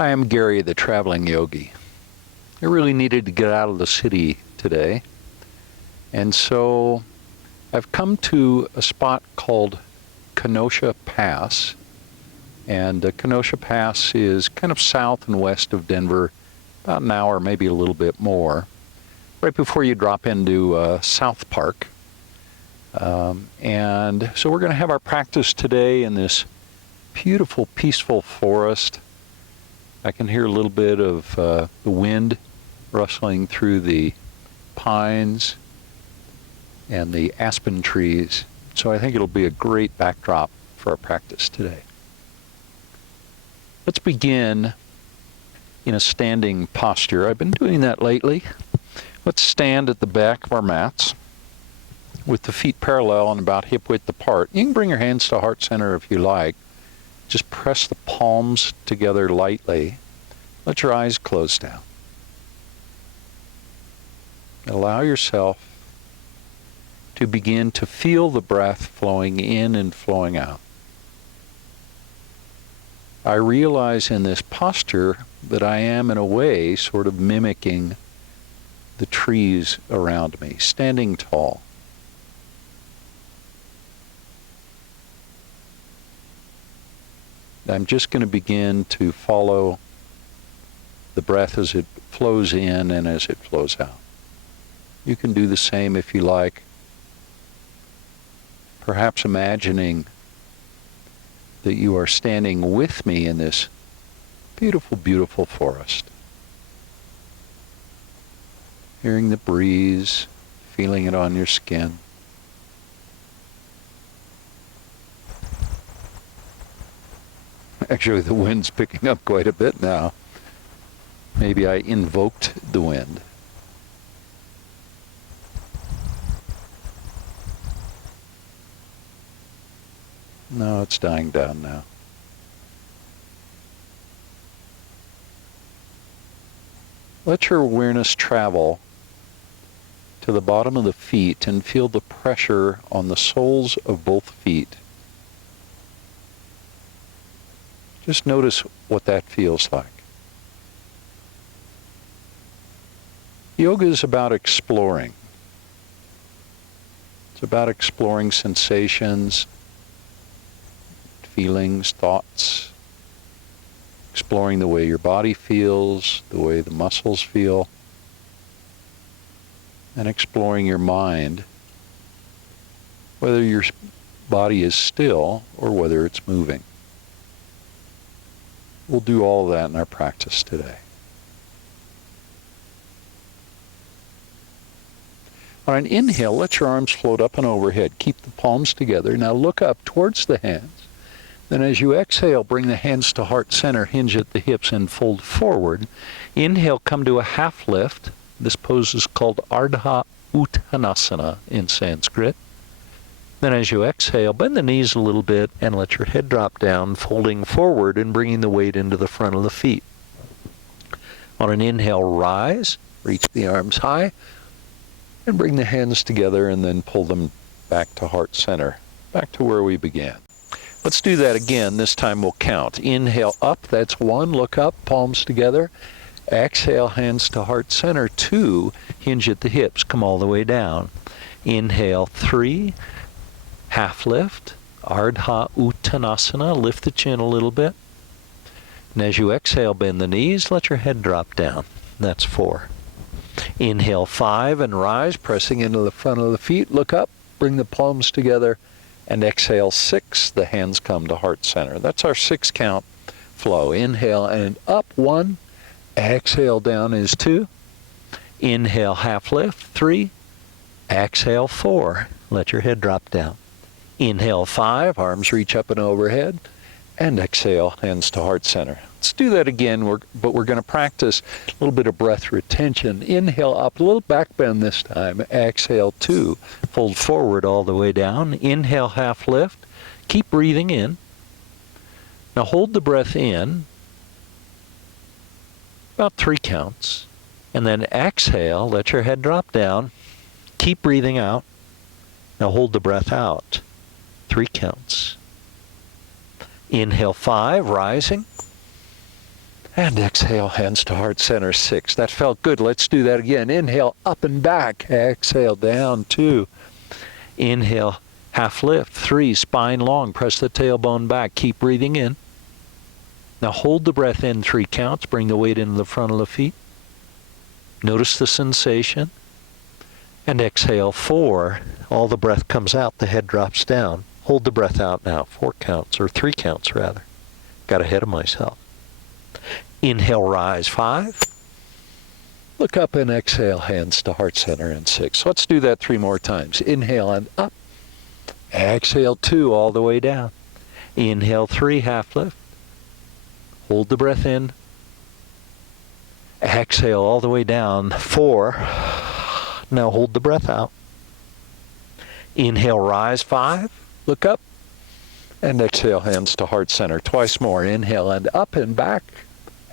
Hi, I'm Gary, the traveling yogi. I really needed to get out of the city today, and so I've come to a spot called Kenosha Pass, and Kenosha Pass is kind of south and west of Denver, about an hour, maybe a little bit more, right before you drop into South Park. And so we're going to have our practice today in this beautiful, peaceful forest. I can hear a little bit of the wind rustling through the pines and the aspen trees. So I think it'll be a great backdrop for our practice today. Let's begin in a standing posture. I've been doing that lately. Let's stand at the back of our mats with the feet parallel and about hip width apart. You can bring your hands to heart center if you like. Just press the palms together lightly. Let your eyes close down. Allow yourself to begin to feel the breath flowing in and flowing out. I realize in this posture that I am, in a way, sort of mimicking the trees around me, standing tall. I'm just going to begin to follow the breath as it flows in and as it flows out. You can do the same if you like, perhaps imagining that you are standing with me in this beautiful, beautiful forest. Hearing the breeze, feeling it on your skin. Actually, the wind's picking up quite a bit now. Maybe I invoked the wind. No, it's dying down now. Let your awareness travel to the bottom of the feet and feel the pressure on the soles of both feet. Just notice what that feels like. Yoga is about exploring. It's about exploring sensations, feelings, thoughts, exploring the way your body feels, the way the muscles feel, and exploring your mind, whether your body is still or whether it's moving. We'll do all of that in our practice today. On an inhale, let your arms float up and overhead. Keep the palms together. Now look up towards the hands. Then as you exhale, bring the hands to heart center, hinge at the hips, and fold forward. Inhale, come to a half lift. This pose is called Ardha Uttanasana in Sanskrit. Then as you exhale, bend the knees a little bit and let your head drop down, folding forward and bringing the weight into the front of the feet. On an inhale, rise, reach the arms high, and bring the hands together and then pull them back to heart center, back to where we began. Let's do that again. This time we'll count. Inhale up, that's 1, look up, palms together. Exhale, hands to heart center, 2, hinge at the hips, come all the way down. Inhale, 3, half lift, Ardha Uttanasana, lift the chin a little bit. And as you exhale, bend the knees, let your head drop down. That's 4. Inhale, 5, and rise, pressing into the front of the feet. Look up, bring the palms together, and exhale, 6. The hands come to heart center. That's our 6 count flow. Inhale and up, 1. Exhale, down is 2. Inhale, half lift, 3. Exhale, 4. Let your head drop down. Inhale, 5, arms reach up and overhead, and exhale, hands to heart center. Let's do that again, but we're going to practice a little bit of breath retention. Inhale up, a little back bend this time. Exhale, 2, fold forward all the way down. Inhale, half lift. Keep breathing in. Now hold the breath in, about 3 counts, and then exhale, let your head drop down. Keep breathing out. Now hold the breath out. 3 counts. Inhale 5, rising. And exhale, hands to heart center, 6. That felt good. Let's do that again. Inhale, up and back. Exhale, down, 2. Inhale, half lift, 3. Spine long, press the tailbone back. Keep breathing in. Now hold the breath in 3 counts. Bring the weight into the front of the feet. Notice the sensation. And exhale, 4. All the breath comes out. The head drops down. Hold the breath out now. 4 counts, or 3 counts rather. Got ahead of myself. Inhale, rise, 5. Look up and exhale, hands to heart center, and 6. Let's do that 3 more times. Inhale and up. Exhale, 2, all the way down. Inhale, 3, half lift. Hold the breath in. Exhale all the way down, 4. Now hold the breath out. Inhale, rise, 5. Look up. And exhale, hands to heart center. Twice more. Inhale and up and back.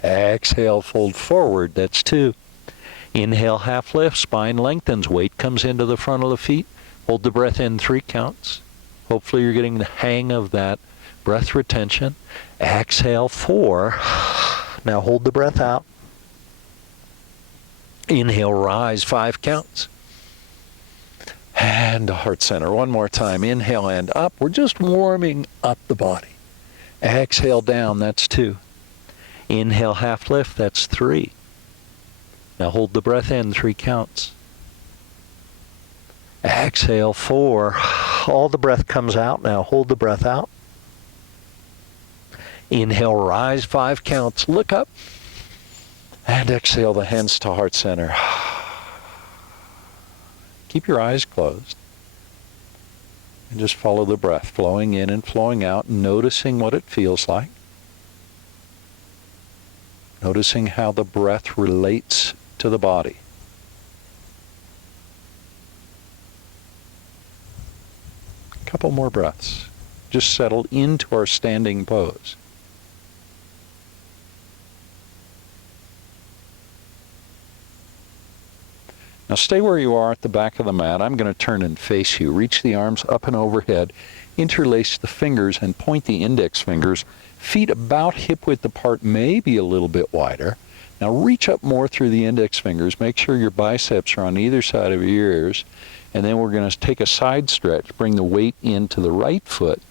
Exhale, fold forward. That's 2. Inhale, half lift. Spine lengthens. Weight comes into the front of the feet. Hold the breath in 3 counts. Hopefully you're getting the hang of that breath retention. Exhale, 4. Now hold the breath out. Inhale, rise, 5 counts. And to heart center. 1 more time. Inhale and up. We're just warming up the body. Exhale down. That's 2. Inhale, half lift. That's 3. Now hold the breath in 3 counts. Exhale, 4. All the breath comes out. Now hold the breath out. Inhale, rise, 5 counts. Look up. And exhale the hands to heart center. Keep your eyes closed. And just follow the breath, flowing in and flowing out, noticing what it feels like. Noticing how the breath relates to the body. A couple more breaths. Just settle into our standing pose. Now stay where you are at the back of the mat. I'm going to turn and face you. Reach the arms up and overhead. Interlace the fingers and point the index fingers. Feet about hip width apart, maybe a little bit wider. Now reach up more through the index fingers. Make sure your biceps are on either side of your ears. And then we're going to take a side stretch. Bring the weight into the right foot.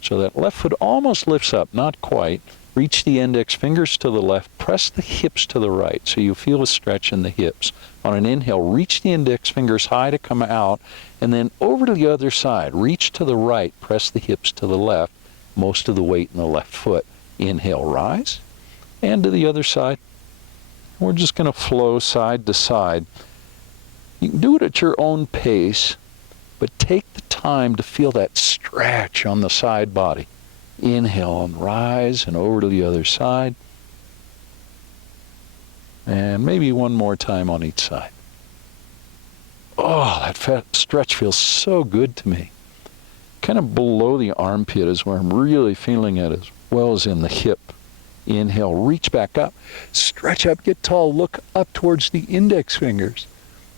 So that left foot almost lifts up, not quite. Reach the index fingers to the left. Press the hips to the right so you feel a stretch in the hips. On an inhale, reach the index fingers high to come out, and then over to the other side. Reach to the right, press the hips to the left, most of the weight in the left foot. Inhale, rise, and to the other side. We're just going to flow side to side. You can do it at your own pace, but take the time to feel that stretch on the side body. Inhale and rise, and over to the other side. And maybe 1 more time on each side. Oh, that stretch feels so good to me. Kind of below the armpit is where I'm really feeling it, as well as in the hip. Inhale, reach back up. Stretch up, get tall, look up towards the index fingers.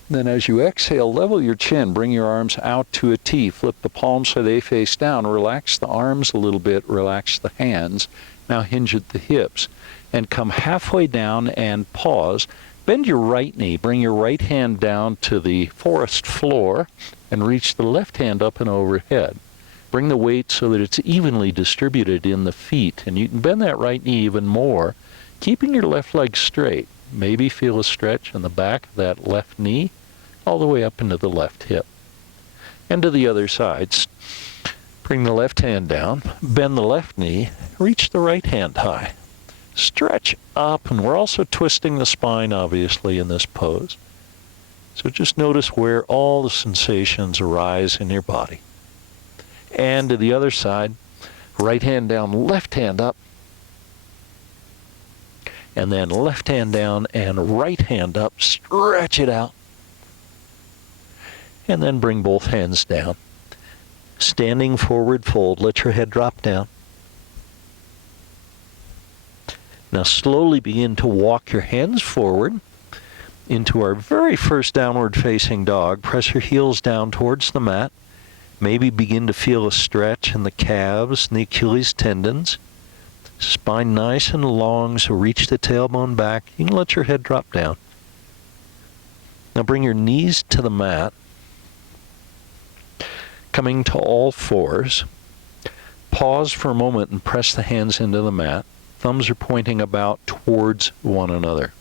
Then as you exhale, level your chin. Bring your arms out to a T. Flip the palms so they face down. Relax the arms a little bit. Relax the hands. Now hinge at the hips. And come halfway down and pause. Bend your right knee. Bring your right hand down to the forest floor and reach the left hand up and overhead. Bring the weight so that it's evenly distributed in the feet. And you can bend that right knee even more, keeping your left leg straight. Maybe feel a stretch in the back of that left knee all the way up into the left hip. And to the other side. Bring the left hand down, bend the left knee, reach the right hand high. Stretch up, and we're also twisting the spine, obviously, in this pose. So just notice where all the sensations arise in your body. And to the other side, right hand down, left hand up. And then left hand down and right hand up. Stretch it out. And then bring both hands down. Standing forward fold, let your head drop down. Now slowly begin to walk your hands forward into our very first downward facing dog. Press your heels down towards the mat. Maybe begin to feel a stretch in the calves and the Achilles tendons. Spine nice and long, so reach the tailbone back. You can let your head drop down. Now bring your knees to the mat, coming to all fours. Pause for a moment and press the hands into the mat. Thumbs are pointing about towards one another.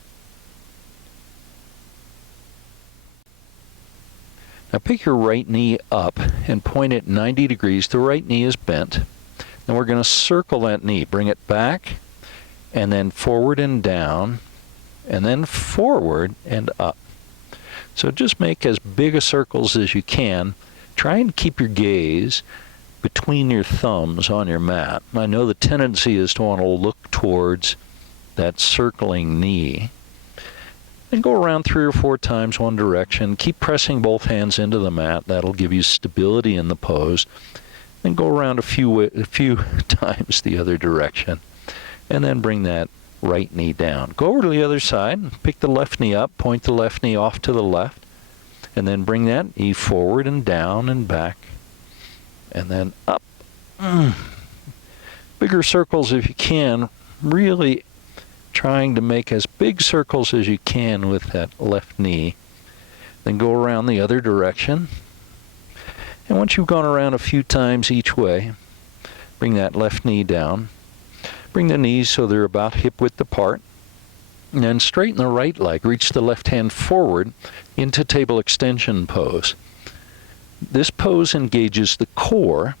Now pick your right knee up and point it 90 degrees. The right knee is bent. Now we're going to circle that knee. Bring it back and then forward and down and then forward and up. So just make as big a circles as you can. Try and keep your gaze between your thumbs on your mat. I know the tendency is to want to look towards that circling knee. Then go around 3 or 4 times one direction. Keep pressing both hands into the mat. That'll give you stability in the pose. Then go around a few times the other direction. And then bring that right knee down. Go over to the other side. Pick the left knee up. Point the left knee off to the left. And then bring that knee forward and down and back. And then up. Bigger circles if you can. Really trying to make as big circles as you can with that left knee. Then go around the other direction. And once you've gone around a few times each way, bring that left knee down. Bring the knees so they're about hip width apart. And then straighten the right leg. Reach the left hand forward into table extension pose. This pose engages the core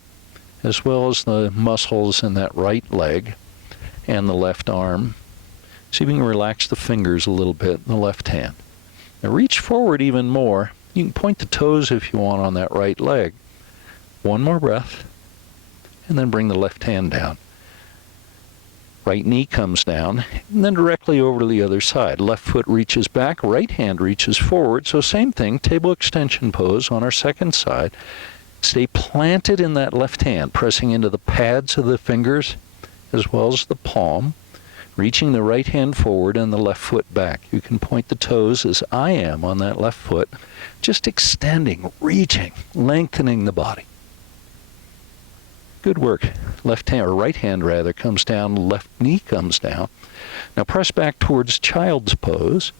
as well as the muscles in that right leg and the left arm. See if you can relax the fingers a little bit in the left hand. Now reach forward even more. You can point the toes if you want on that right leg. One more breath, and then bring the left hand down. Right knee comes down, and then directly over to the other side. Left foot reaches back, right hand reaches forward. So same thing, table extension pose on our second side. Stay planted in that left hand, pressing into the pads of the fingers as well as the palm. Reaching the right hand forward and the left foot back. You can point the toes as I am on that left foot, just extending, reaching, lengthening the body. Good work. Left hand, or right hand rather, comes down, left knee comes down. Now press back towards child's pose.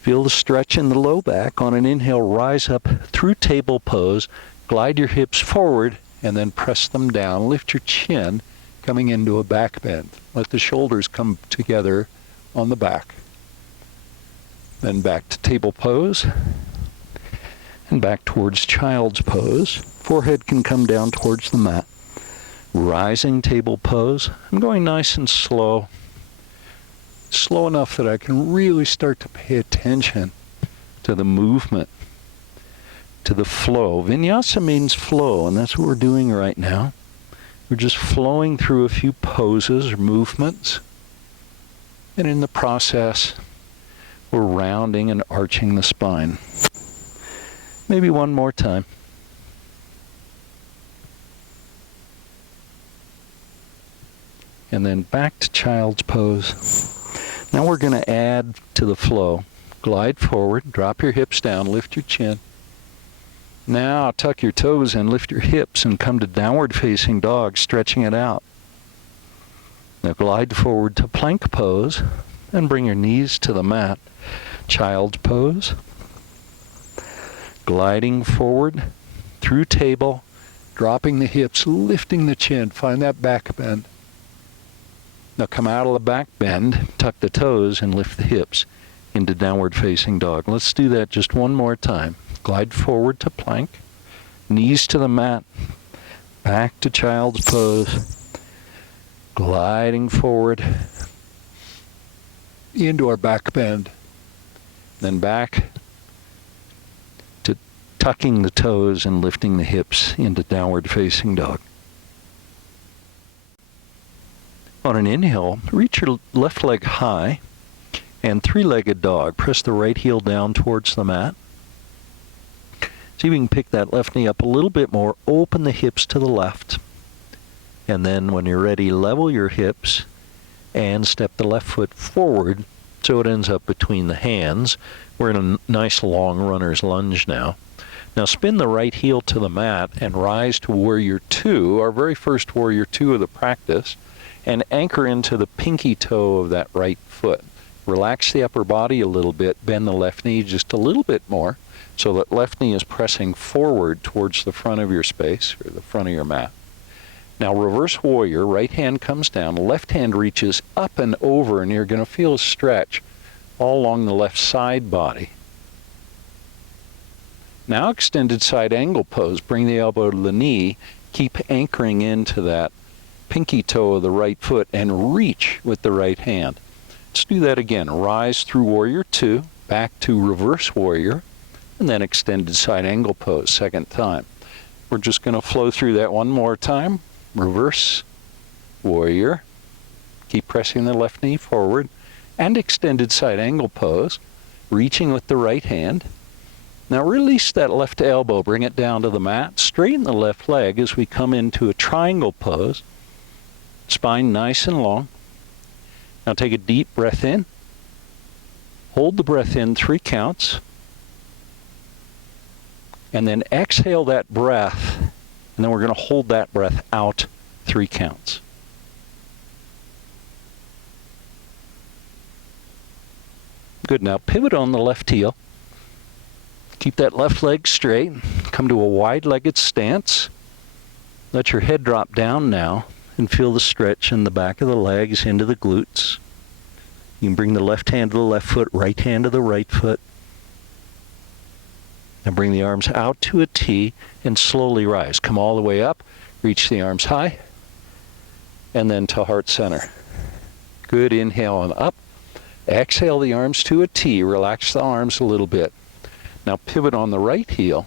Feel the stretch in the low back. On an inhale, rise up through table pose. Glide your hips forward and then press them down. Lift your chin, coming into a back bend. Let the shoulders come together on the back. Then back to table pose. And back towards child's pose. Forehead can come down towards the mat. Rising table pose. I'm going nice and slow. Slow enough that I can really start to pay attention to the movement, to the flow. Vinyasa means flow, and that's what we're doing right now. We're just flowing through a few poses or movements. And in the process, we're rounding and arching the spine. Maybe one more time. And then back to child's pose. Now we're going to add to the flow. Glide forward, drop your hips down, lift your chin. Now tuck your toes in, lift your hips, and come to downward facing dog, stretching it out. Now glide forward to plank pose, and bring your knees to the mat. Child's pose. Gliding forward through table, dropping the hips, lifting the chin, find that back bend. Now come out of the back bend, tuck the toes, and lift the hips into downward facing dog. Let's do that just one more time. Glide forward to plank, knees to the mat, back to child's pose, gliding forward into our back bend, then back to tucking the toes and lifting the hips into downward facing dog. On an inhale, reach your left leg high and three-legged dog. Press the right heel down towards the mat. See if you can pick that left knee up a little bit more. Open the hips to the left. And then when you're ready, level your hips and step the left foot forward so it ends up between the hands. We're in a nice long runner's lunge now. Now spin the right heel to the mat and rise to warrior two, our very first warrior two of the practice. and anchor into the pinky toe of that right foot. Relax the upper body a little bit, bend the left knee just a little bit more, so that left knee is pressing forward towards the front of your space, or the front of your mat. Now reverse warrior, right hand comes down, left hand reaches up and over, and you're going to feel a stretch all along the left side body. Now extended side angle pose, bring the elbow to the knee, keep anchoring into that pinky toe of the right foot and reach with the right hand. Let's do that again. Rise through warrior 2, back to reverse warrior, and then extended side angle pose, second time. We're just going to flow through that one more time. Reverse warrior, keep pressing the left knee forward, and extended side angle pose, reaching with the right hand. Now release that left elbow, bring it down to the mat, straighten the left leg as we come into a triangle pose, spine nice and long. Now take a deep breath in, hold the breath in 3 counts, and then exhale that breath, and then we're going to hold that breath out 3 counts. Good, now pivot on the left heel. Keep that left leg straight. Come to a wide-legged stance. Let your head drop down now and feel the stretch in the back of the legs into the glutes. You can bring the left hand to the left foot, right hand to the right foot. Now bring the arms out to a T and slowly rise. Come all the way up, reach the arms high, and then to heart center. Good, inhale and up. Exhale the arms to a T, relax the arms a little bit. Now pivot on the right heel,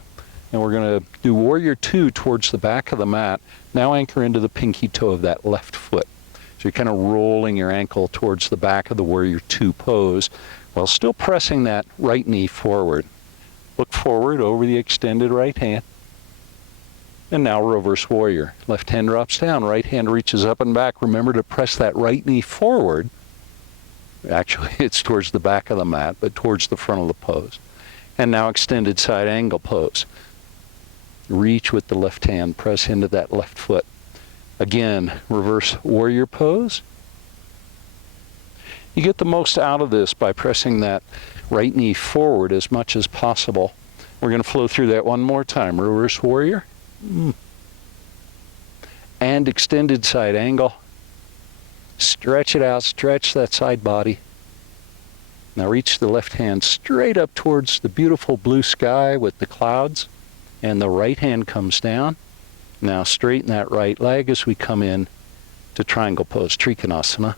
and we're going to do warrior 2 towards the back of the mat. Now anchor into the pinky toe of that left foot. So you're kind of rolling your ankle towards the back of the warrior 2 pose while still pressing that right knee forward. Look forward over the extended right hand. And now reverse warrior. Left hand drops down, right hand reaches up and back. Remember to press that right knee forward. Actually, it's towards the back of the mat, but towards the front of the pose. And now extended side angle pose. Reach with the left hand, press into that left foot. Again, reverse warrior pose. You get the most out of this by pressing that right knee forward as much as possible. We're going to flow through that one more time. Reverse warrior. And extended side angle. Stretch it out, stretch that side body. Now reach the left hand straight up towards the beautiful blue sky with the clouds, and the right hand comes down. Now straighten that right leg as we come in to triangle pose, Trikonasana.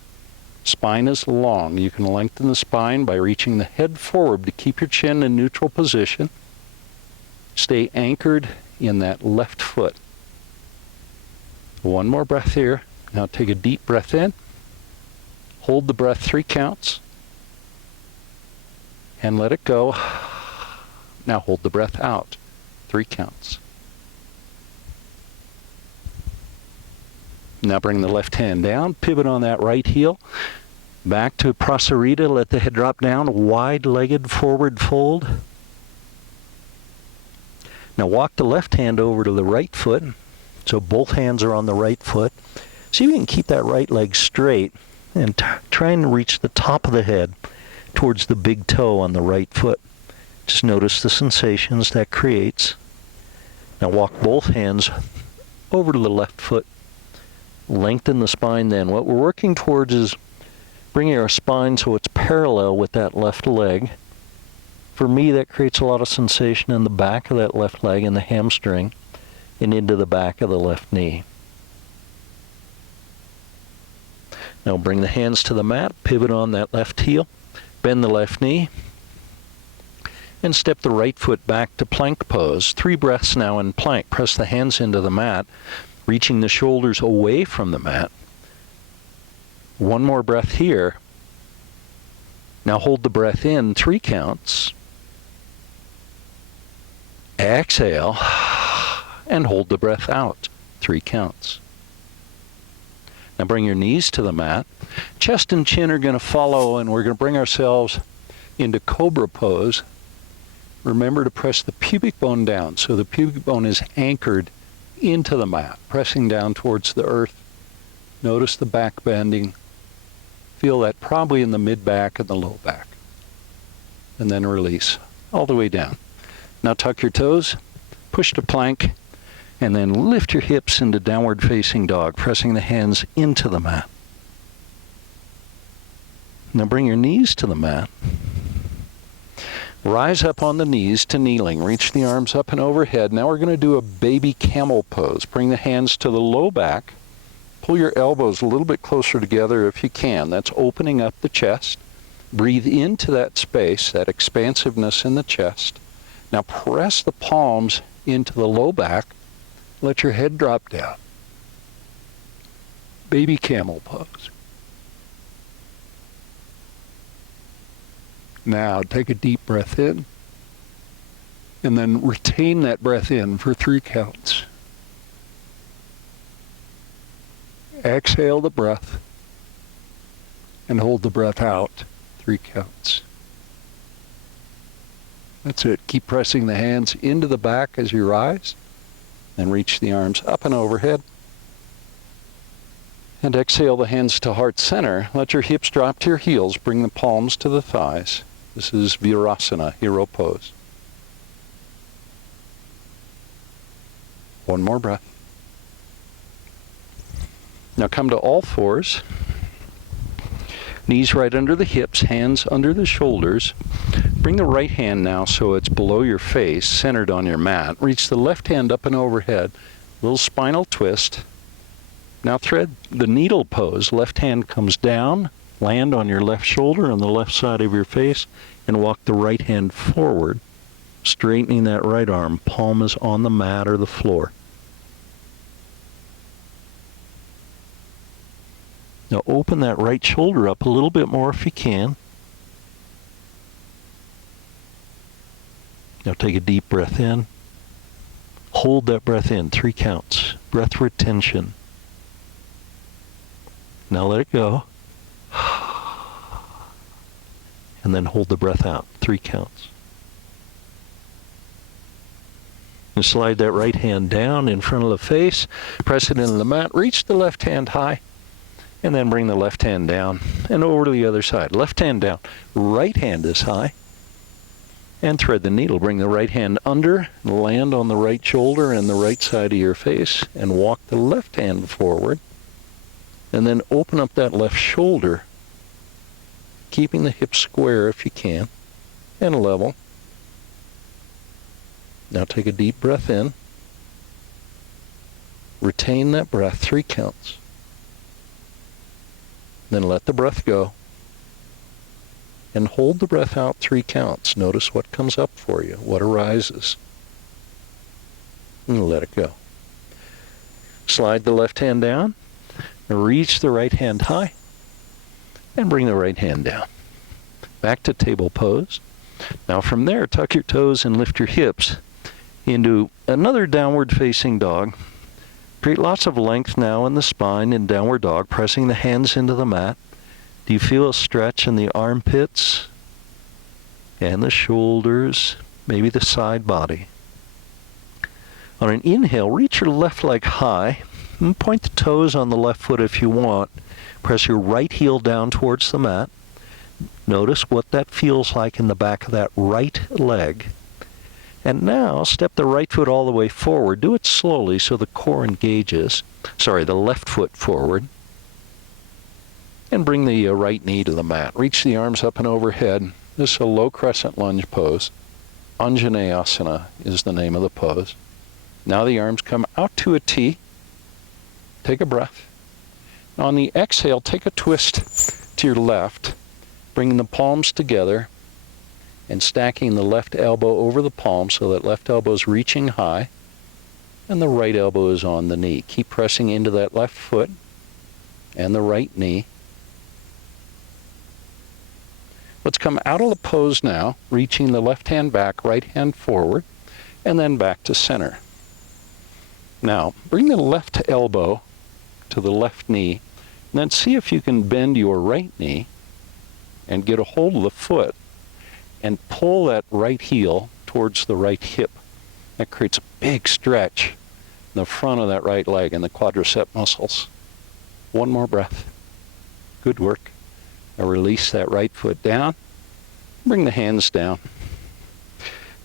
Spine is long. You can lengthen the spine by reaching the head forward to keep your chin in neutral position. Stay anchored in that left foot. One more breath here. Now take a deep breath in. Hold the breath 3 counts. And let it go. Now hold the breath out 3 counts. Now bring the left hand down, pivot on that right heel, back to Prasarita, let the head drop down, wide-legged forward fold. Now walk the left hand over to the right foot, so both hands are on the right foot. See if you can keep that right leg straight and try and reach the top of the head towards the big toe on the right foot. Just notice the sensations that creates. Now walk both hands over to the left foot. Lengthen the spine then. What we're working towards is bringing our spine so it's parallel with that left leg. For me, that creates a lot of sensation in the back of that left leg and the hamstring and into the back of the left knee. Now bring the hands to the mat, pivot on that left heel, bend the left knee, and step the right foot back to plank pose. 3 breaths now in plank. Press the hands into the mat, reaching the shoulders away from the mat. One more breath here. Now hold the breath in 3 counts. Exhale, and hold the breath out 3 counts. Now bring your knees to the mat. Chest and chin are going to follow, and we're going to bring ourselves into cobra pose. Remember to press the pubic bone down, so the pubic bone is anchored into the mat, pressing down towards the earth. Notice the back bending. Feel that probably in the mid-back and the low back. And then release all the way down. Now tuck your toes, push to plank, and then lift your hips into downward facing dog, pressing the hands into the mat. Now bring your knees to the mat. Rise up on the knees to kneeling. Reach the arms up and overhead. Now we're going to do a baby camel pose. Bring the hands to the low back. Pull your elbows a little bit closer together if you can. That's opening up the chest. Breathe into that space, that expansiveness in the chest. Now press the palms into the low back. Let your head drop down. Baby camel pose. Now take a deep breath in, and then retain that breath in for 3 counts. Exhale the breath, and hold the breath out 3 counts. That's it. Keep pressing the hands into the back as you rise, and reach the arms up and overhead. And exhale the hands to heart center. Let your hips drop to your heels. Bring the palms to the thighs. This is Virasana, hero pose. One more breath. Now come to all fours. Knees right under the hips, hands under the shoulders. Bring the right hand now so it's below your face, centered on your mat. Reach the left hand up and overhead. Little spinal twist. Now thread the needle pose. Left hand comes down, land on your left shoulder on the left side of your face, and walk the right hand forward, straightening that right arm. Palm is on the mat or the floor. Now open that right shoulder up a little bit more if you can. Now take a deep breath in. Hold that breath in, 3 counts. Breath retention. Now let it go. And then hold the breath out, 3 counts. And slide that right hand down in front of the face. Press it into the mat. Reach the left hand high. And then bring the left hand down and over to the other side. Left hand down. Right hand is high. And thread the needle. Bring the right hand under, land on the right shoulder and the right side of your face, and walk the left hand forward. And then open up that left shoulder, keeping the hips square if you can, and level. Now take a deep breath in. Retain that breath, 3 counts. Then let the breath go. And hold the breath out 3 counts. Notice what comes up for you, what arises. And let it go. Slide the left hand down. Reach the right hand high. And bring the right hand down. Back to table pose. Now from there, tuck your toes and lift your hips into another downward facing dog. Create lots of length now in the spine in downward dog, pressing the hands into the mat. Do you feel a stretch in the armpits and the shoulders, maybe the side body? On an inhale, reach your left leg high and point the toes on the left foot if you want. Press your right heel down towards the mat. Notice what that feels like in the back of that right leg. And now step the right foot all the way forward. Do it slowly so the core engages. The left foot forward. And bring the right knee to the mat. Reach the arms up and overhead. This is a low crescent lunge pose. Anjaneyasana is the name of the pose. Now the arms come out to a T. Take a breath. On the exhale, take a twist to your left. Bring the palms together and stacking the left elbow over the palm so that left elbow is reaching high and the right elbow is on the knee. Keep pressing into that left foot and the right knee. Let's come out of the pose now, reaching the left hand back, right hand forward, and then back to center. Now, bring the left elbow to the left knee, and then see if you can bend your right knee and get a hold of the foot and pull that right heel towards the right hip. That creates a big stretch in the front of that right leg and the quadricep muscles. One more breath. Good work. Now release that right foot down. Bring the hands down.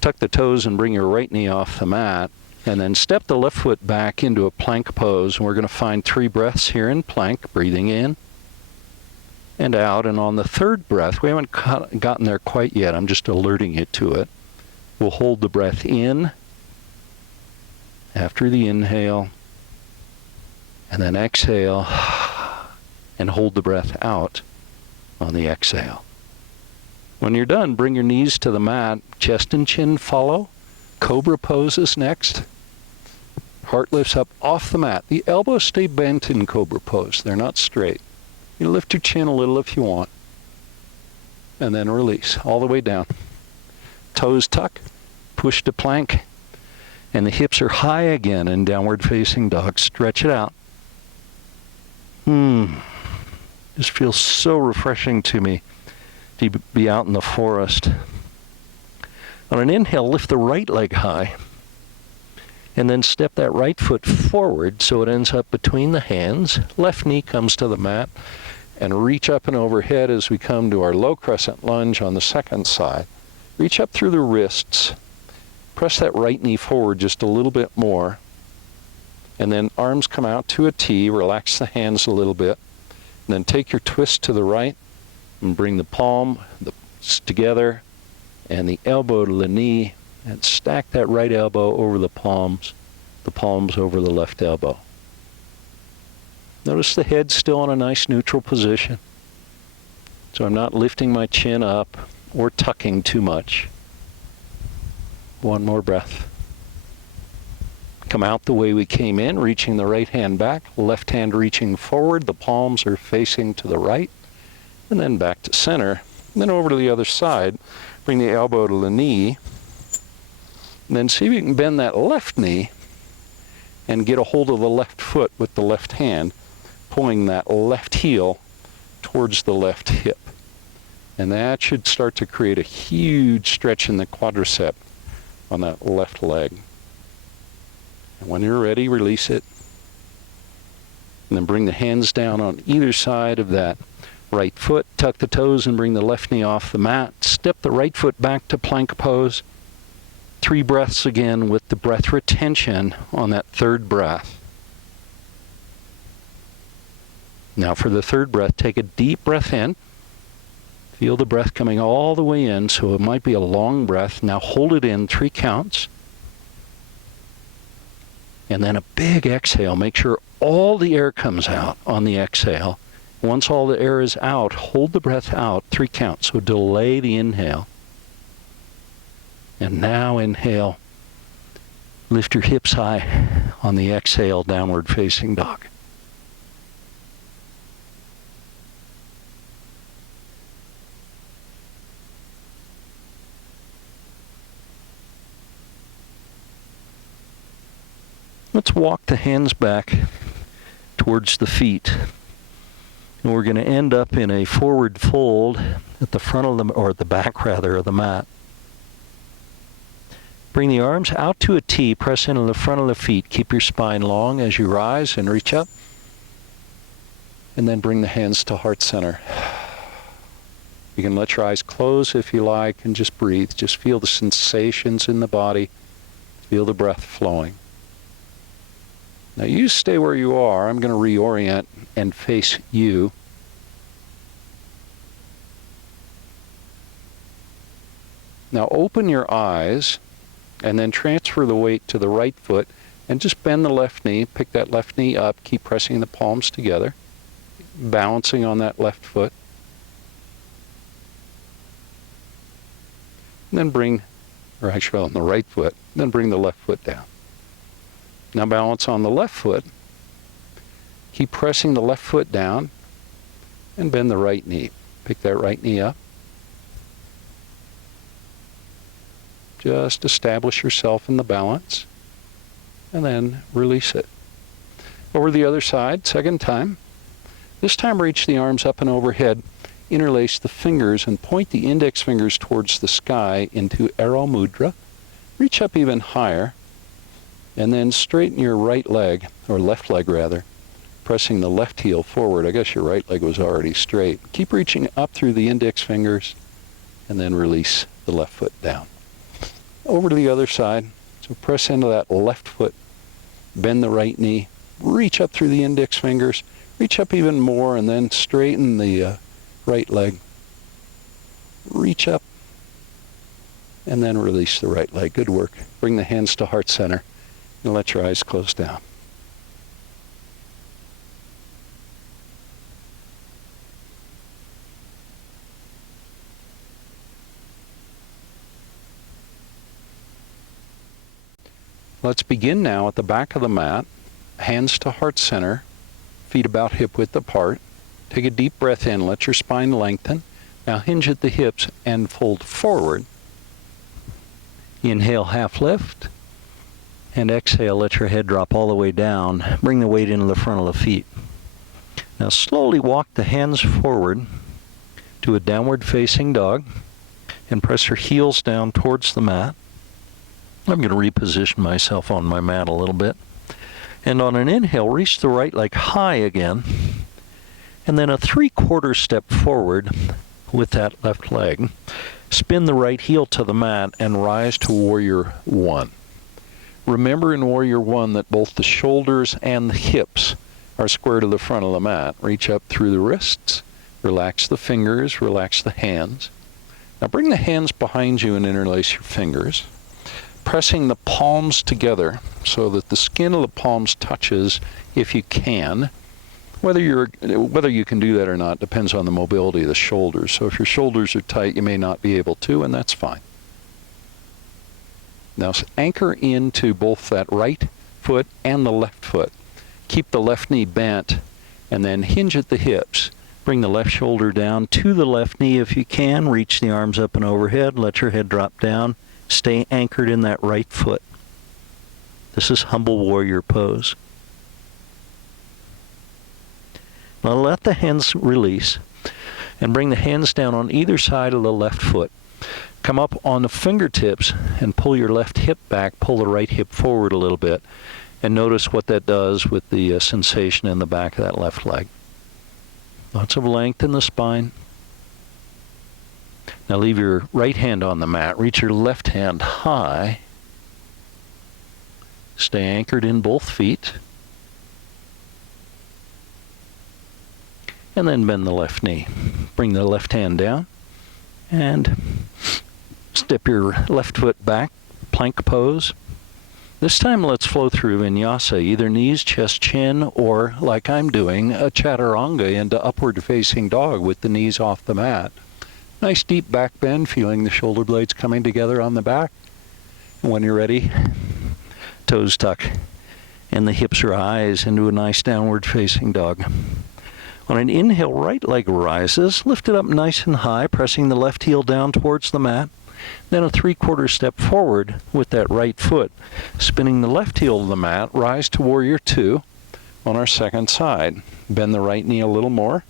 Tuck the toes and bring your right knee off the mat. And then step the left foot back into a plank pose. And we're going to find 3 breaths here in plank, breathing in and out. And on the 3rd breath, we haven't gotten there quite yet. I'm just alerting you to it. We'll hold the breath in after the inhale. And then exhale. And hold the breath out on the exhale. When you're done, bring your knees to the mat. Chest and chin follow. Cobra pose is next. Heart lifts up off the mat. The elbows stay bent in Cobra pose. They're not straight. You lift your chin a little if you want. And then release all the way down. Toes tuck. Push to plank. And the hips are high again in downward facing dog. Stretch it out. Just feels so refreshing to me to be out in the forest. On an inhale, lift the right leg high. And then step that right foot forward so it ends up between the hands. Left knee comes to the mat. And reach up and overhead as we come to our low crescent lunge on the second side. Reach up through the wrists. Press that right knee forward just a little bit more. And then arms come out to a T. Relax the hands a little bit. And then take your twist to the right and bring the palm together and the elbow to the knee. And stack that right elbow over the palms over the left elbow. Notice the head still in a nice neutral position. So I'm not lifting my chin up or tucking too much. One more breath. Come out the way we came in, reaching the right hand back, left hand reaching forward, the palms are facing to the right, and then back to center. And then over to the other side, bring the elbow to the knee. And then see if you can bend that left knee and get a hold of the left foot with the left hand, pulling that left heel towards the left hip. And that should start to create a huge stretch in the quadricep on that left leg. And when you're ready, release it. And then bring the hands down on either side of that right foot. Tuck the toes and bring the left knee off the mat. Step the right foot back to plank pose. 3 breaths again with the breath retention on that 3rd breath. Now for the 3rd breath, take a deep breath in. Feel the breath coming all the way in, so it might be a long breath. Now hold it in 3 counts. And then a big exhale. Make sure all the air comes out on the exhale. Once all the air is out, hold the breath out 3 counts. So delay the inhale. And now inhale. Lift your hips high on the exhale, downward facing dog. Let's walk the hands back towards the feet. And we're going to end up in a forward fold at the front of the, or at the back rather, of the mat. Bring the arms out to a T, press into the front of the feet. Keep your spine long as you rise and reach up. And then bring the hands to heart center. You can let your eyes close if you like and just breathe. Just feel the sensations in the body. Feel the breath flowing. Now you stay where you are. I'm going to reorient and face you. Now open your eyes and then transfer the weight to the right foot and just bend the left knee. Pick that left knee up. Keep pressing the palms together. Balancing on that left foot. And then bring, or actually on the right foot, then bring the left foot down. Now balance on the left foot. Keep pressing the left foot down and bend the right knee. Pick that right knee up. Just establish yourself in the balance and then release it. Over the other side, second time. This time reach the arms up and overhead. Interlace the fingers and point the index fingers towards the sky into arrow mudra. Reach up even higher. And then straighten your right leg, or left leg rather, pressing the left heel forward. I guess your right leg was already straight. Keep reaching up through the index fingers, and then release the left foot down. Over to the other side. So press into that left foot, bend the right knee, reach up through the index fingers, reach up even more, and then straighten the right leg. Reach up, and then release the right leg. Good work. Bring the hands to heart center, and let your eyes close down. Let's begin now at the back of the mat, hands to heart center, feet about hip width apart. Take a deep breath in, let your spine lengthen. Now hinge at the hips and fold forward. Inhale, half lift, and exhale, let your head drop all the way down. Bring the weight into the front of the feet. Now slowly walk the hands forward to a downward facing dog and press your heels down towards the mat. I'm going to reposition myself on my mat a little bit. And on an inhale, reach the right leg high again. And then a 3/4 step forward with that left leg. Spin the right heel to the mat and rise to Warrior One. Remember in Warrior One that both the shoulders and the hips are square to the front of the mat. Reach up through the wrists. Relax the fingers. Relax the hands. Now bring the hands behind you and interlace your fingers, pressing the palms together so that the skin of the palms touches if you can. Whether you can do that or not depends on the mobility of the shoulders. So if your shoulders are tight, you may not be able to, and that's fine. Now anchor into both that right foot and the left foot. Keep the left knee bent, and then hinge at the hips. Bring the left shoulder down to the left knee if you can. Reach the arms up and overhead. Let your head drop down. Stay anchored in that right foot. This is humble warrior pose. Now let the hands release and bring the hands down on either side of the left foot. Come up on the fingertips and pull your left hip back, pull the right hip forward a little bit, and notice what that does with the sensation in the back of that left leg. Lots of length in the spine. Now leave your right hand on the mat. Reach your left hand high. Stay anchored in both feet. And then bend the left knee. Bring the left hand down. And step your left foot back, plank pose. This time let's flow through vinyasa, either knees, chest, chin, or like I'm doing, a chaturanga into upward facing dog with the knees off the mat. Nice deep back bend, feeling the shoulder blades coming together on the back. And when you're ready, toes tuck and the hips rise into a nice downward facing dog. On an inhale, right leg rises, lift it up nice and high, pressing the left heel down towards the mat. Then a 3/4 step forward with that right foot. Spinning the left heel to the mat, rise to Warrior Two on our second side. Bend the right knee a little more.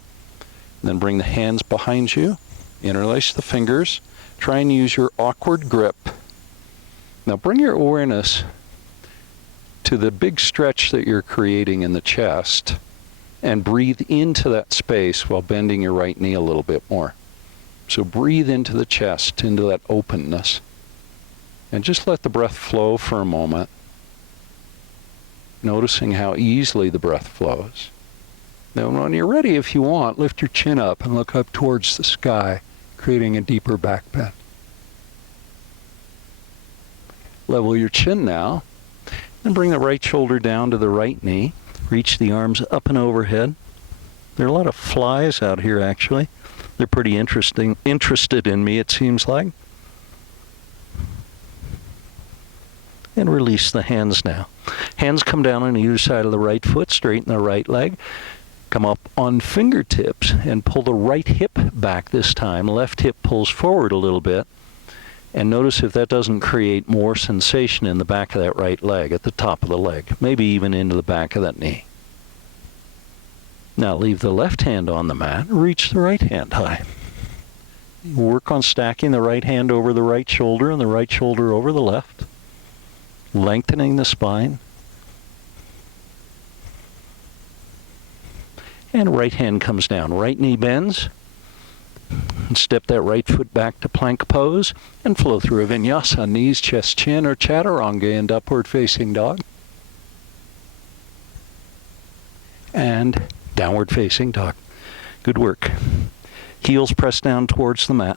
Then bring the hands behind you. Interlace the fingers. Try and use your awkward grip. Now bring your awareness to the big stretch that you're creating in the chest and breathe into that space while bending your right knee a little bit more. So breathe into the chest, into that openness, and just let the breath flow for a moment, noticing how easily the breath flows. Now when you're ready, if you want, lift your chin up and look up towards the sky, creating a deeper back bend. Level your chin now, and bring the right shoulder down to the right knee. Reach the arms up and overhead. There are a lot of flies out here, actually. They're pretty interested in me, it seems like. And release the hands now. Hands come down on either side of the right foot, straighten the right leg. Come up on fingertips and pull the right hip back this time. Left hip pulls forward a little bit. And notice if that doesn't create more sensation in the back of that right leg, at the top of the leg, maybe even into the back of that knee. Now leave the left hand on the mat, reach the right hand high. Work on stacking the right hand over the right shoulder and the right shoulder over the left, lengthening the spine. And right hand comes down. Right knee bends. And step that right foot back to plank pose and flow through a vinyasa. Knees, chest, chin, or chaturanga and upward facing dog. And downward facing dog. Good work. Heels pressed down towards the mat.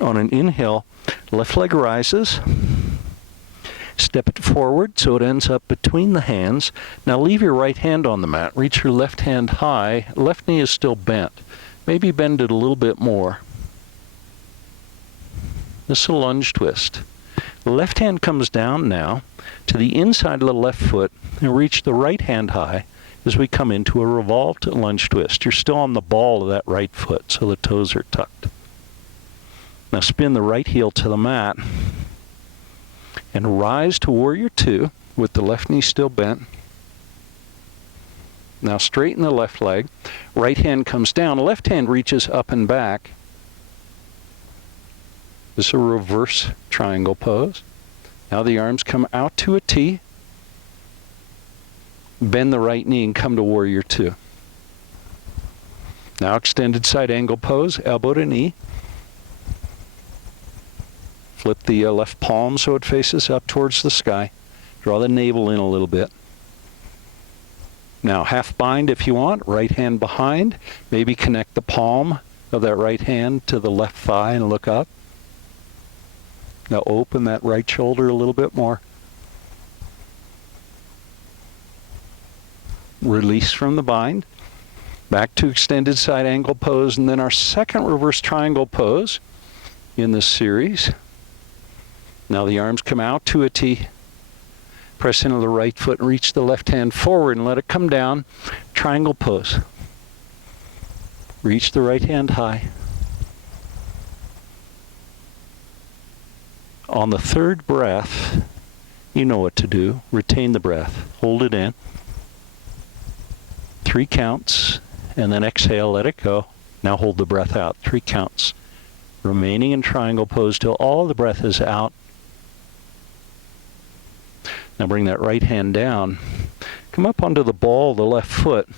On an inhale, left leg rises. Step it forward so it ends up between the hands. Now leave your right hand on the mat. Reach your left hand high. Left knee is still bent. Maybe bend it a little bit more. This is a lunge twist. The left hand comes down now to the inside of the left foot and reach the right hand high as we come into a revolved lunge twist. You're still on the ball of that right foot, so the toes are tucked. Now spin the right heel to the mat and rise to warrior two with the left knee still bent. Now straighten the left leg. Right hand comes down. Left hand reaches up and back. This is a reverse triangle pose. Now the arms come out to a T. Bend the right knee and come to warrior two. Now extended side angle pose, elbow to knee. Flip the left palm so it faces up towards the sky. Draw the navel in a little bit. Now half bind if you want, right hand behind. Maybe connect the palm of that right hand to the left thigh and look up. Now open that right shoulder a little bit more. Release from the bind. Back to extended side angle pose, and then our second reverse triangle pose in this series. Now the arms come out to a T. Press into the right foot and reach the left hand forward and let it come down. Triangle pose. Reach the right hand high. On the third breath, you know what to do. Retain the breath. Hold it in. 3 counts, and then exhale, let it go. Now hold the breath out. 3 counts. Remaining in triangle pose till all the breath is out. Now bring that right hand down. Come up onto the ball of the left foot.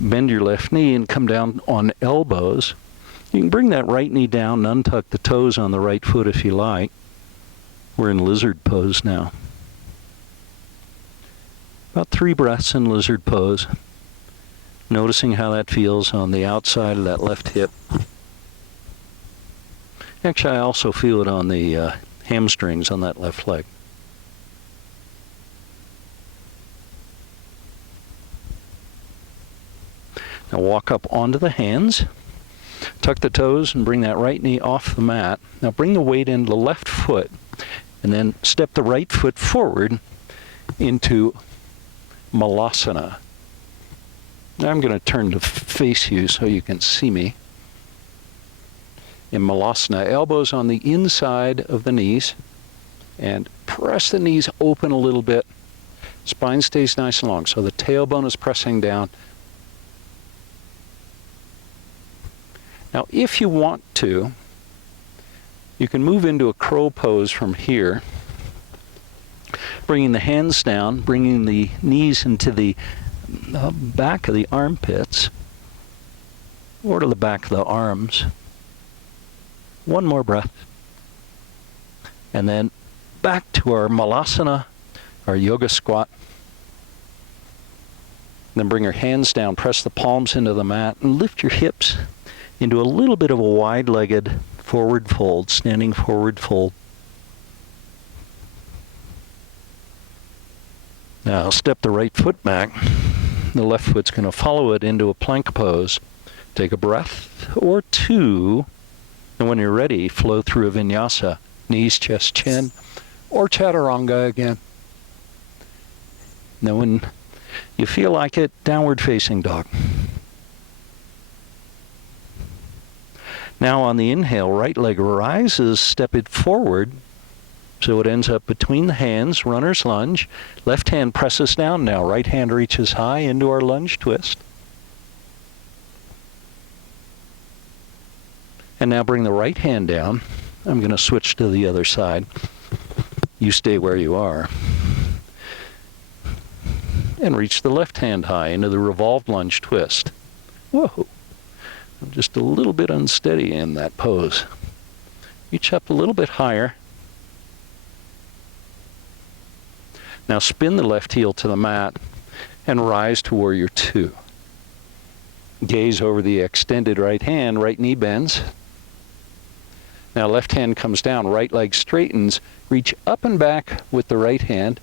Bend your left knee and come down on elbows. You can bring that right knee down and untuck the toes on the right foot if you like. We're in lizard pose now. About 3 breaths in lizard pose. Noticing how that feels on the outside of that left hip. Actually, I also feel it on the hamstrings on that left leg. Now walk up onto the hands. Tuck the toes and bring that right knee off the mat. Now bring the weight into the left foot and then step the right foot forward into Malasana. Now I'm going to turn to face you so you can see me. In Malasana, elbows on the inside of the knees and press the knees open a little bit. Spine stays nice and long, so the tailbone is pressing down. Now, if you want to, you can move into a crow pose from here, bringing the hands down, bringing the knees into the back of the armpits, or to the back of the arms. One more breath. And then back to our Malasana, our yoga squat. Then bring your hands down, press the palms into the mat, and lift your hips into a little bit of a wide-legged forward fold, standing forward fold. Now step the right foot back. The left foot's going to follow it into a plank pose. Take a breath or 2, and when you're ready, flow through a vinyasa. Knees, chest, chin, or chaturanga again. Now when you feel like it, downward facing dog. Now on the inhale, right leg rises, step it forward so it ends up between the hands, runner's lunge. Left hand presses down now, right hand reaches high into our lunge twist. And now bring the right hand down. I'm going to switch to the other side. You stay where you are. and reach the left hand high into the revolved lunge twist. Whoa, I'm just a little bit unsteady in that pose. Reach up a little bit higher. Now spin the left heel to the mat and rise to warrior two. Gaze over the extended right hand, right knee bends. Now left hand comes down, right leg straightens. Reach up and back with the right hand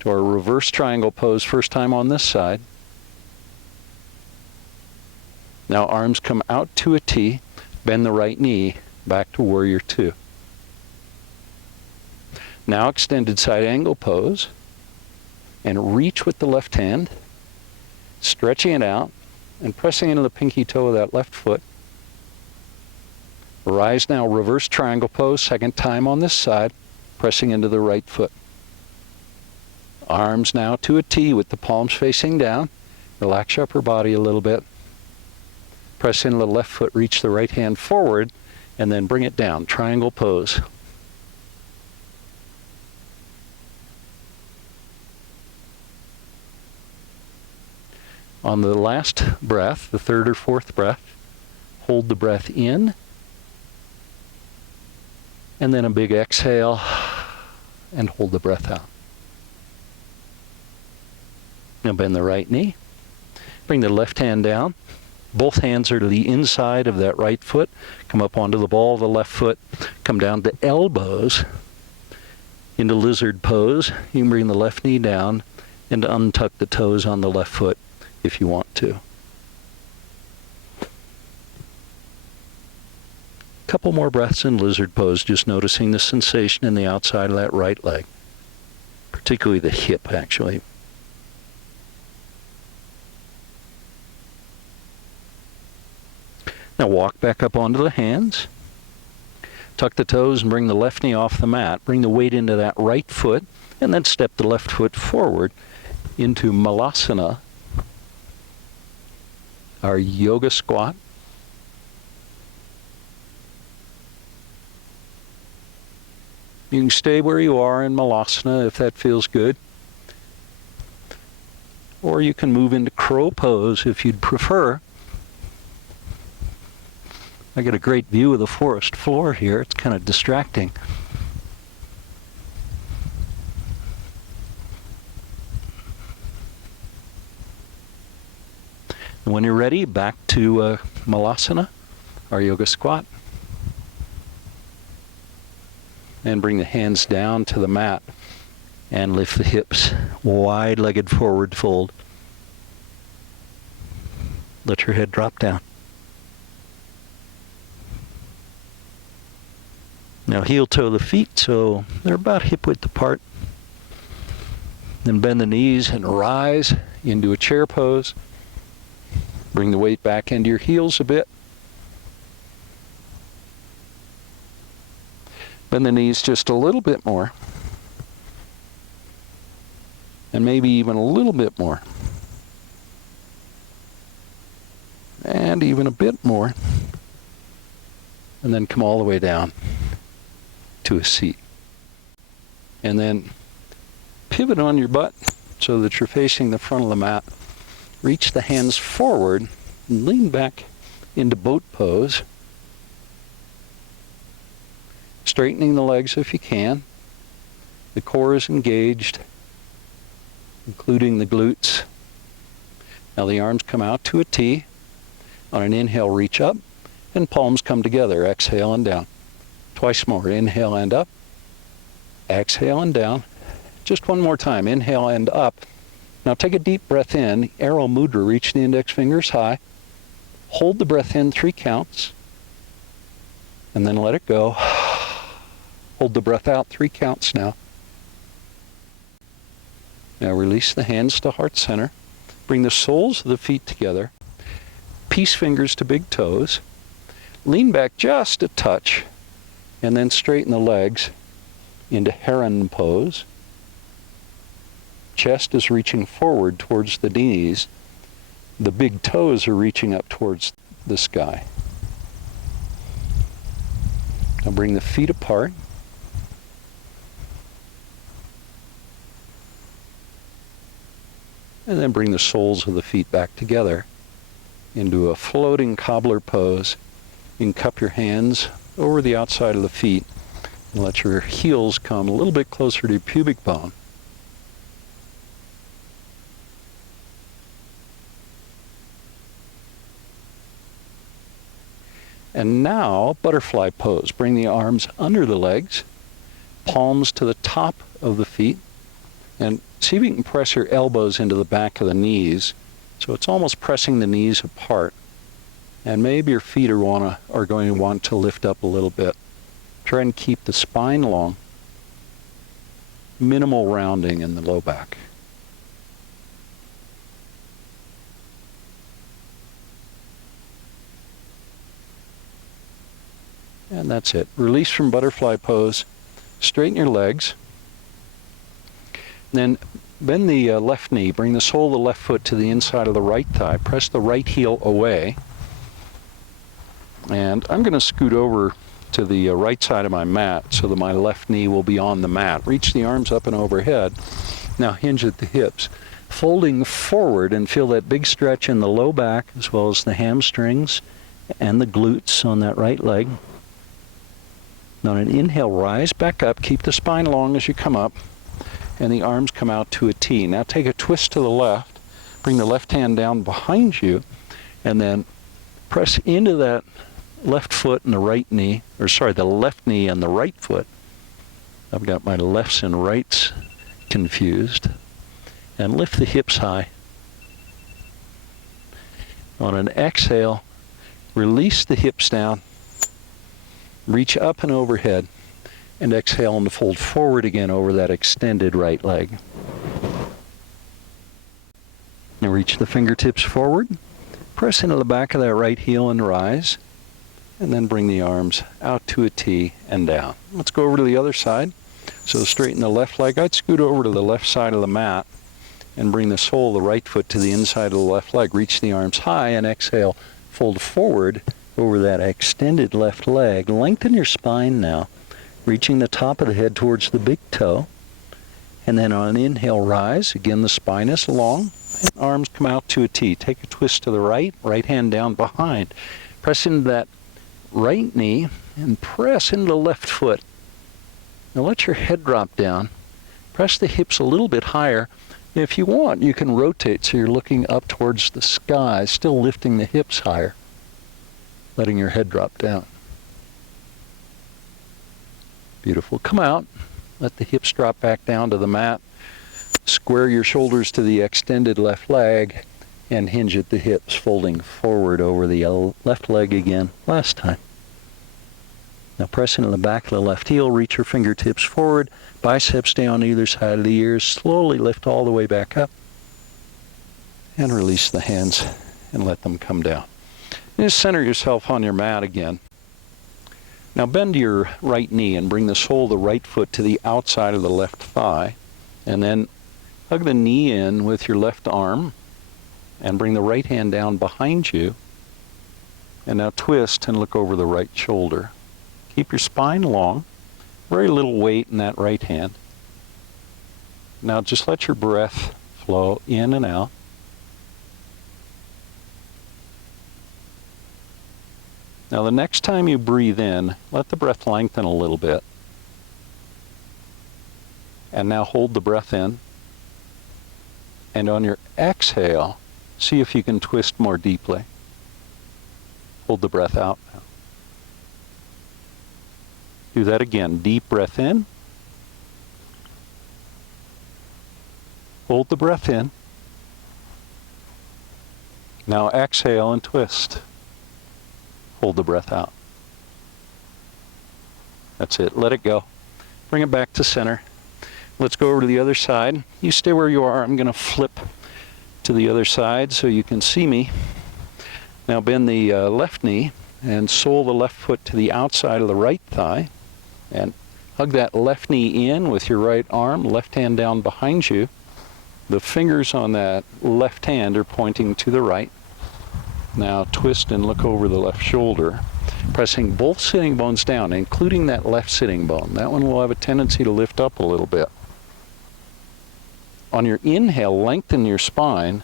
to our reverse triangle pose, first time on this side. Now arms come out to a T, bend the right knee, back to warrior two. Now extended side angle pose, and reach with the left hand, stretching it out, and pressing into the pinky toe of that left foot. Rise now, reverse triangle pose, second time on this side, pressing into the right foot. Arms now to a T with the palms facing down. Relax your upper body a little bit. Press into the left foot, reach the right hand forward, and then bring it down, triangle pose. On the last breath, the third or fourth breath, hold the breath in, and then a big exhale, and hold the breath out. Now bend the right knee, bring the left hand down. Both hands are to the inside of that right foot. Come up onto the ball of the left foot, come down to elbows, into lizard pose. You can bring the left knee down and untuck the toes on the left foot if you want to. Couple more breaths in lizard pose, just noticing the sensation in the outside of that right leg, particularly the hip, actually. Now walk back up onto the hands. Tuck the toes and bring the left knee off the mat. Bring the weight into that right foot, and then step the left foot forward into Malasana, our yoga squat. You can stay where you are in Malasana if that feels good. Or you can move into crow pose if you'd prefer. I get a great view of the forest floor here. It's kind of distracting. When you're ready, back to Malasana, our yoga squat. And bring the hands down to the mat and lift the hips, wide-legged forward fold. Let your head drop down. Now heel toe the feet so they're about hip width apart. Then bend the knees and rise into a chair pose. Bring the weight back into your heels a bit. Bend the knees just a little bit more. And maybe even a little bit more. And even a bit more. And then come all the way down to a seat. And then pivot on your butt so that you're facing the front of the mat. Reach the hands forward and lean back into boat pose. Straightening the legs if you can. The core is engaged, including the glutes. Now the arms come out to a T. On an inhale, reach up, and palms come together. Exhale and down. Twice more. Inhale and up. Exhale and down. Just one more time. Inhale and up. Now take a deep breath in. Arrow mudra. Reach the index fingers high. Hold the breath in 3 counts. And then let it go. Hold the breath out 3 counts now. Now release the hands to heart center. Bring the soles of the feet together. Peace fingers to big toes. Lean back just a touch. And then straighten the legs into heron pose. Chest is reaching forward towards the knees. The big toes are reaching up towards the sky. Now bring the feet apart. And then bring the soles of the feet back together into a floating cobbler pose. You can cup your hands over the outside of the feet and let your heels come a little bit closer to your pubic bone. And now, butterfly pose. Bring the arms under the legs, palms to the top of the feet, and see if you can press your elbows into the back of the knees. So it's almost pressing the knees apart. And maybe your feet are going to want to lift up a little bit. Try and keep the spine long. Minimal rounding in the low back. And that's it. Release from butterfly pose. Straighten your legs. Then bend the left knee. Bring the sole of the left foot to the inside of the right thigh. Press the right heel away. And I'm going to scoot over to the right side of my mat so that my left knee will be on the mat. Reach the arms up and overhead. Now hinge at the hips. Folding forward and feel that big stretch in the low back as well as the hamstrings and the glutes on that right leg. On an inhale, rise back up. Keep the spine long as you come up. And the arms come out to a T. Now take a twist to the left. Bring the left hand down behind you. And then press into that left foot and the right knee. Or sorry, the left knee and the right foot. I've got my lefts and rights confused. And lift the hips high. On an exhale, release the hips down. Reach up and overhead, and exhale and fold forward again over that extended right leg. Now reach the fingertips forward, press into the back of that right heel and rise, and then bring the arms out to a T and down. Let's go over to the other side. So straighten the left leg. I'd scoot over to the left side of the mat and bring the sole of the right foot to the inside of the left leg. Reach the arms high and exhale, fold forward over that extended left leg. Lengthen your spine now, reaching the top of the head towards the big toe. And then on an inhale, rise. Again, the spine is long. And arms come out to a T. Take a twist to the right, right hand down behind. Press into that right knee and press into the left foot. Now let your head drop down. Press the hips a little bit higher. If you want, you can rotate so you're looking up towards the sky, still lifting the hips higher. Letting your head drop down. Beautiful. Come out. Let the hips drop back down to the mat. Square your shoulders to the extended left leg and hinge at the hips, folding forward over the left leg again. Last time. Now press into the back of the left heel. Reach your fingertips forward. Biceps down either side of the ears. Slowly lift all the way back up. And release the hands and let them come down. Just center yourself on your mat again. Now bend your right knee and bring the sole of the right foot to the outside of the left thigh. And then hug the knee in with your left arm and bring the right hand down behind you. And now twist and look over the right shoulder. Keep your spine long. Very little weight in that right hand. Now just let your breath flow in and out. Now the next time you breathe in, let the breath lengthen a little bit. And now hold the breath in. And on your exhale, see if you can twist more deeply. Hold the breath out now. Do that again. Deep breath in. Hold the breath in. Now exhale and twist. Hold the breath out. That's it. Let it go. Bring it back to center. Let's go over to the other side. You stay where you are. I'm going to flip to the other side so you can see me. Now bend the left knee and sole the left foot to the outside of the right thigh. And hug that left knee in with your right arm, left hand down behind you. The fingers on that left hand are pointing to the right. Now twist and look over the left shoulder, pressing both sitting bones down, including that left sitting bone. That one will have a tendency to lift up a little bit. On your inhale, lengthen your spine,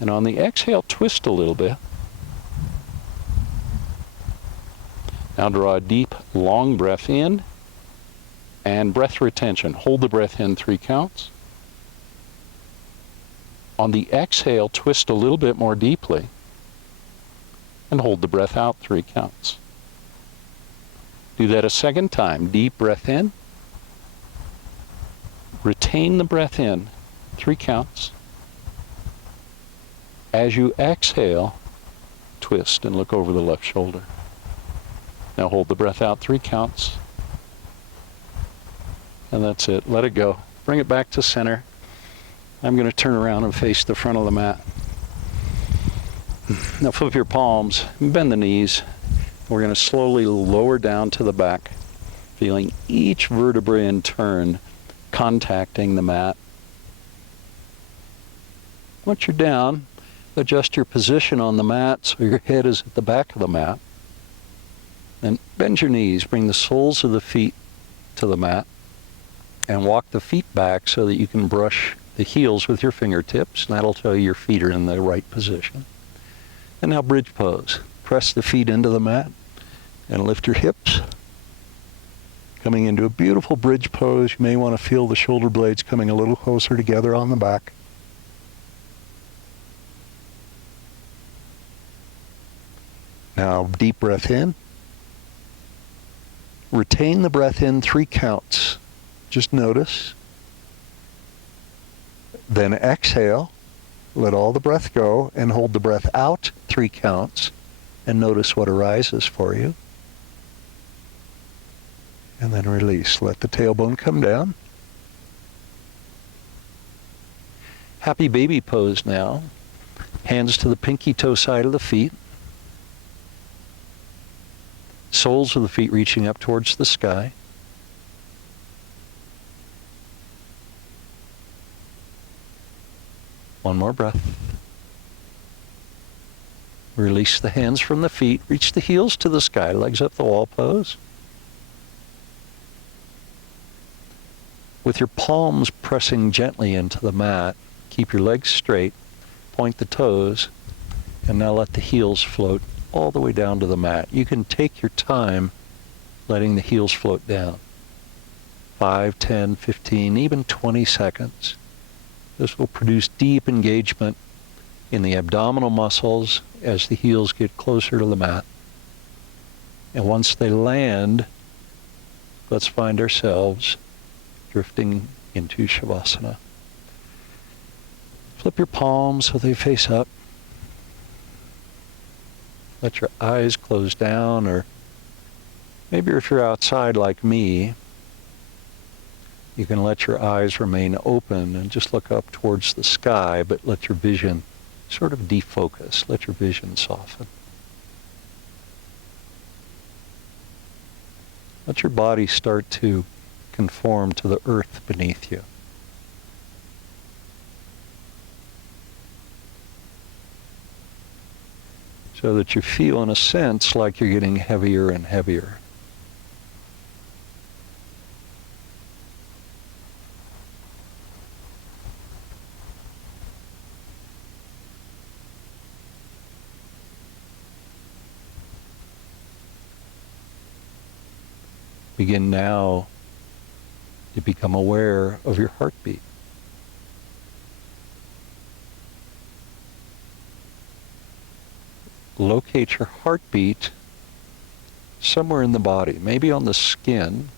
and on the exhale, twist a little bit. Now draw a deep, long breath in, and breath retention. Hold the breath in 3 counts. On the exhale, twist a little bit more deeply, and hold the breath out 3 counts. Do that a second time. Deep breath in. Retain the breath in 3 counts. As you exhale, twist and look over the left shoulder. Now hold the breath out 3 counts. And that's it. Let it go. Bring it back to center. I'm going to turn around and face the front of the mat. Now flip your palms, bend the knees. We're going to slowly lower down to the back, feeling each vertebrae in turn contacting the mat. Once you're down, adjust your position on the mat so your head is at the back of the mat. Then bend your knees, bring the soles of the feet to the mat, and walk the feet back so that you can brush the heels with your fingertips, and that'll tell you your feet are in the right position. And now bridge pose. Press the feet into the mat and lift your hips. Coming into a beautiful bridge pose, you may want to feel the shoulder blades coming a little closer together on the back. Now deep breath in. Retain the breath in 3 counts. Just notice. Then exhale. Let all the breath go and hold the breath out 3 counts and notice what arises for you. And then release. Let the tailbone come down. Happy baby pose now. Hands to the pinky toe side of the feet. Soles of the feet reaching up towards the sky. One more breath. Release the hands from the feet. Reach the heels to the sky. Legs up the wall pose. With your palms pressing gently into the mat, keep your legs straight. Point the toes. And now let the heels float all the way down to the mat. You can take your time letting the heels float down. 5, 10, 15, even 20 seconds. This will produce deep engagement in the abdominal muscles as the heels get closer to the mat. And once they land, let's find ourselves drifting into Shavasana. Flip your palms so they face up. Let your eyes close down, or maybe if you're outside like me, you can let your eyes remain open and just look up towards the sky, but let your vision sort of defocus. Let your vision soften. Let your body start to conform to the earth beneath you. So that you feel, in a sense, like you're getting heavier and heavier. Begin now to become aware of your heartbeat. Locate your heartbeat somewhere in the body, maybe on the skin,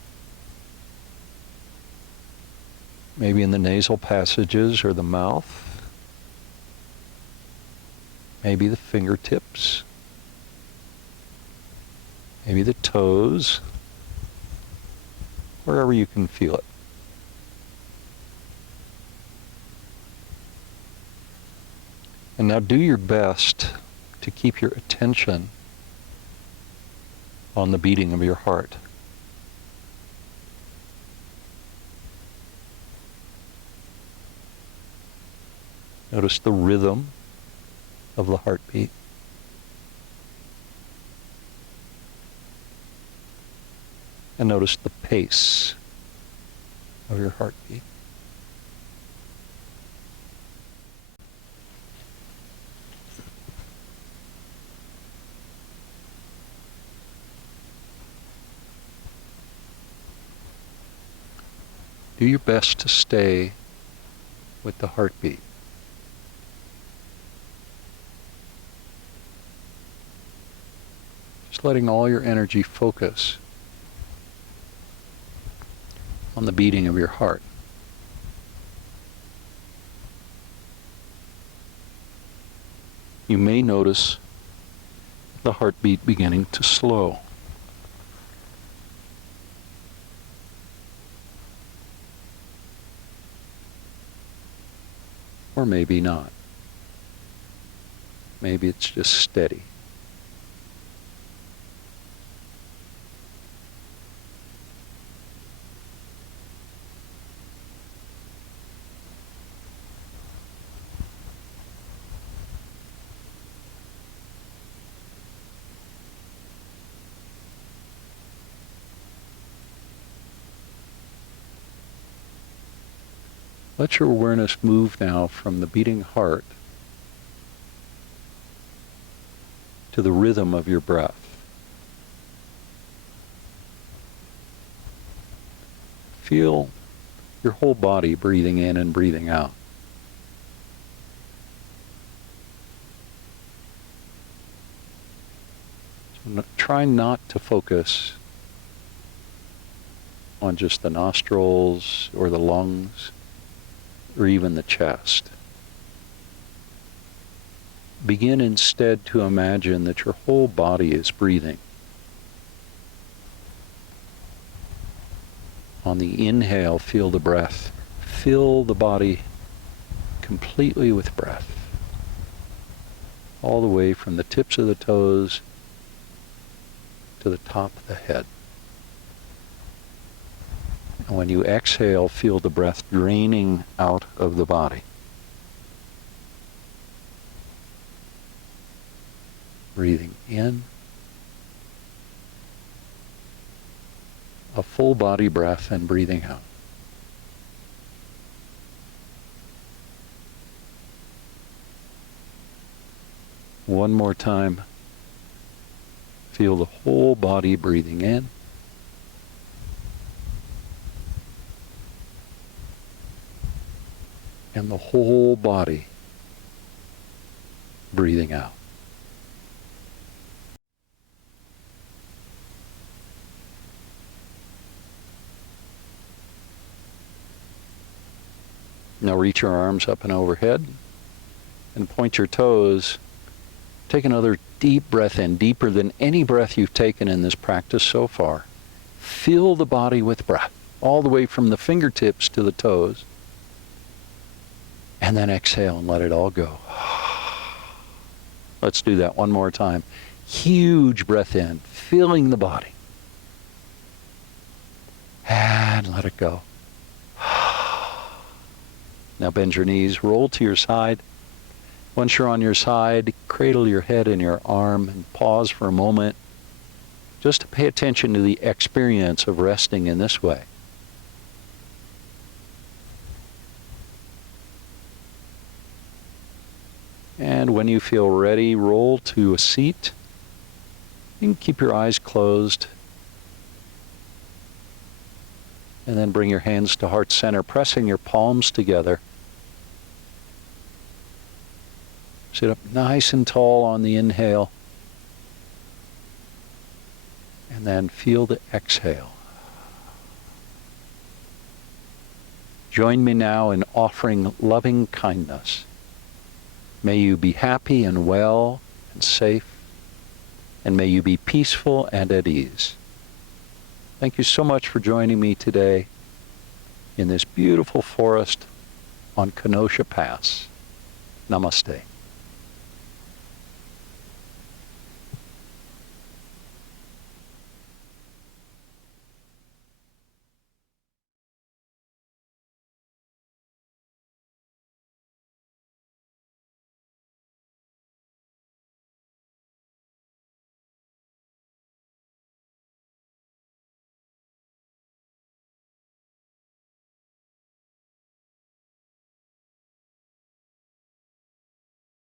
maybe in the nasal passages or the mouth, maybe the fingertips, maybe the toes, wherever you can feel it. And now do your best to keep your attention on the beating of your heart. Notice the rhythm of the heartbeat. And notice the pace of your heartbeat. Do your best to stay with the heartbeat. Just letting all your energy focus on the beating of your heart. You may notice the heartbeat beginning to slow. Or maybe not. Maybe it's just steady. Let your awareness move now from the beating heart to the rhythm of your breath. Feel your whole body breathing in and breathing out. So try not to focus on just the nostrils or the lungs or even the chest. Begin instead to imagine that your whole body is breathing. On the inhale, feel the breath. Fill the body completely with breath, all the way from the tips of the toes to the top of the head. And when you exhale, feel the breath draining out of the body. Breathing in, a full body breath, and breathing out. One more time. Feel the whole body breathing in. And the whole body breathing out. Now reach your arms up and overhead and point your toes. Take another deep breath in, deeper than any breath you've taken in this practice so far. Fill the body with breath, all the way from the fingertips to the toes. And then exhale and let it all go. Let's do that one more time. Huge breath in, filling the body. And let it go. Now bend your knees, roll to your side. Once you're on your side, cradle your head in your arm and pause for a moment just to pay attention to the experience of resting in this way. And when you feel ready, roll to a seat. You can keep your eyes closed. And then bring your hands to heart center, pressing your palms together. Sit up nice and tall on the inhale. And then feel the exhale. Join me now in offering loving kindness. May you be happy and well and safe, and may you be peaceful and at ease. Thank you so much for joining me today in this beautiful forest on Kenosha Pass. Namaste.